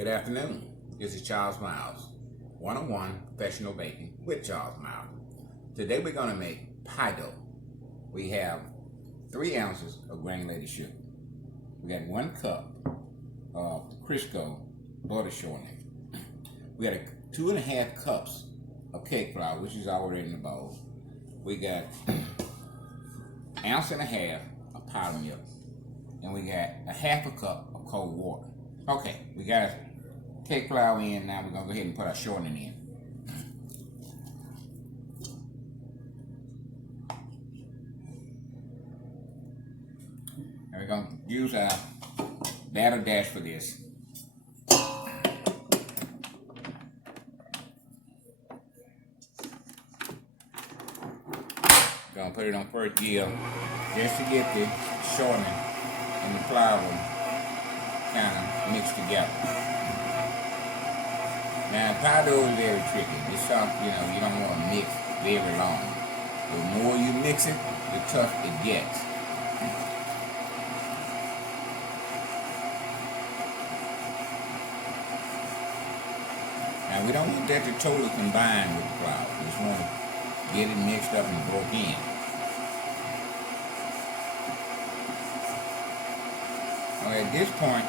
Good afternoon. This is Charles Miles, 101 Professional Baking with Charles Miles. Today we're going to make pie dough. We have 3 ounces of granulated sugar. We got 1 cup of Crisco butter shortening. We got 2.5 cups of cake flour, which is already in the bowl. We got 1.5 ounces of powdered milk. And we got 1/2 cup of cold water. Okay, we got cake flour in. Now we're going to go ahead and put our shortening in. And we're going to use our batter dash for this. Gonna put it on first gear just to get the shortening and the flour kind of mixed together. Now pie dough is very tricky. It's something, you don't want to mix very long. The more you mix it, the tougher it gets. Now we don't want that to totally combine with the flour. We just want to get it mixed up and broke in. Well, at this point,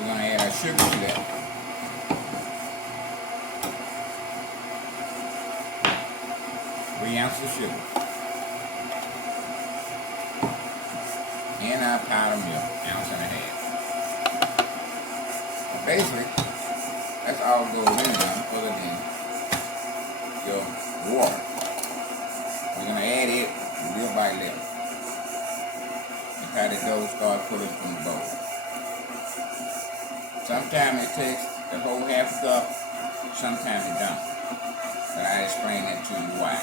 we're going to add our sugar to that. Three ounces of sugar. And our powdered milk, 1.5 ounces. Basically, that's all goes in there other than your water. We're going to add it little by little. That's how the dough starts pulling from the bowl. Sometimes it takes the whole 1/2 cup, sometimes it don't. But I explain that to you why.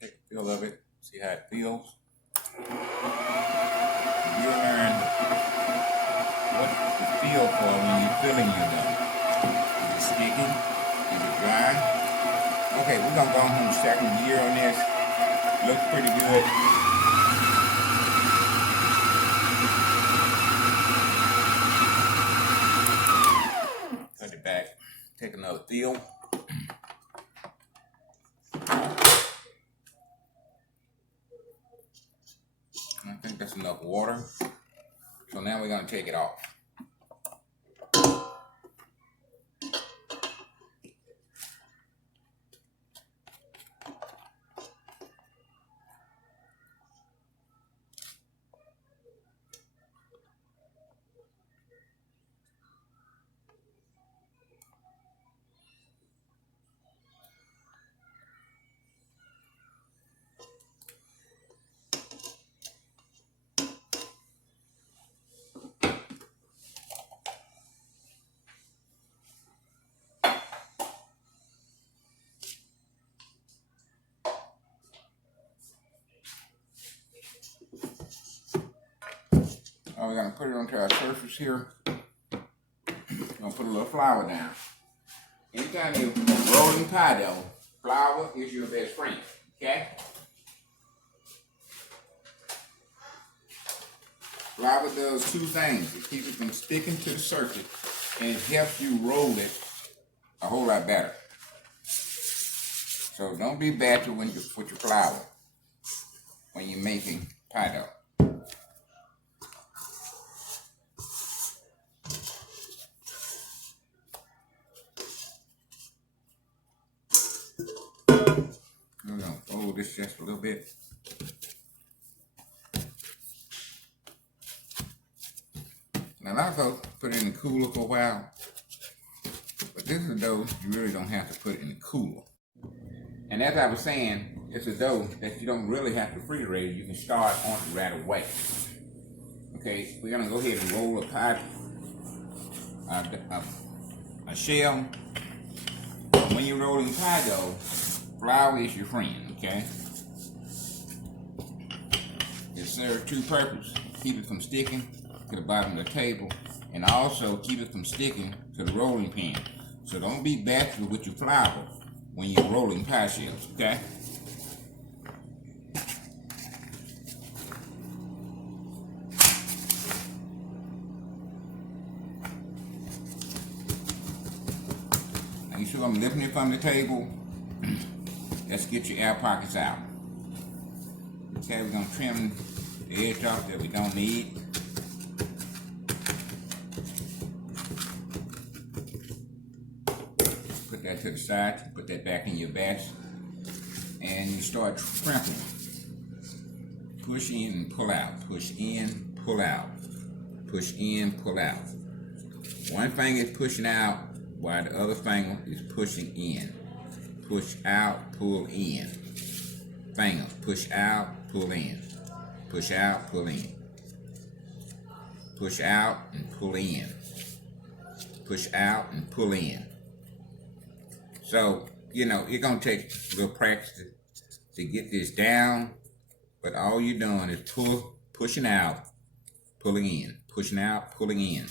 Take a feel of it, see how it feels. You'll learn what to feel for when you're filling your dough. Is it sticky? Is it dry? Okay, we're gonna go on the second gear on this. Looks pretty good. Cut it back. Take another feel. I think that's enough water. So now we're going to take it off. We're going to put it onto our surface here. We're going to put a little flour down. Anytime you're rolling pie dough, flour is your best friend, okay? Flour does 2 things. It keeps it from sticking to the surface, and it helps you roll it a whole lot better. So don't be bashful when you put your flour when you're making pie dough. We're going to fold this just a little bit. Now, a lot of folks put it in the cooler for a while, but this is a dough you really don't have to put it in the cooler. And as I was saying, it's a dough that you don't really have to refrigerate. You can start on it right away. Okay, we're going to go ahead and roll a pie, a shell. When you're rolling pie dough, flour is your friend, okay? It serves 2 purposes. keep it from sticking to the bottom of the table, and also keep it from sticking to the rolling pin. So don't be bashful with your flour when you're rolling pie shells, okay? Now you see I'm lifting it from the table. Let's get your air pockets out. Okay, we're gonna trim the edge off that we don't need. Put that to the side, put that back in your batch, and you start crimping. Push in and pull out, push in, pull out, push in, pull out. One finger is pushing out while the other finger is pushing in. Push out, pull in. Finger, push out, pull in. Push out, pull in. Push out and pull in. Push out and pull in. So, you know, it's going to take a little practice to get this down, but all you're doing is pushing out, pulling in, pushing out, pulling in.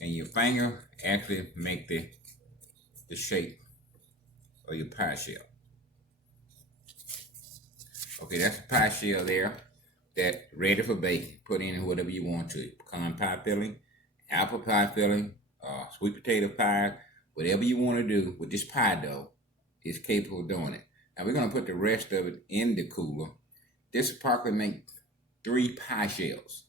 And your finger actually make the shape of your pie shell. Okay, that's a pie shell there that's ready for baking. Put in whatever you want to. Pecan pie filling, apple pie filling, sweet potato pie, whatever you want to do with this pie dough is capable of doing it. Now we're going to put the rest of it in the cooler. This will probably make 3 pie shells.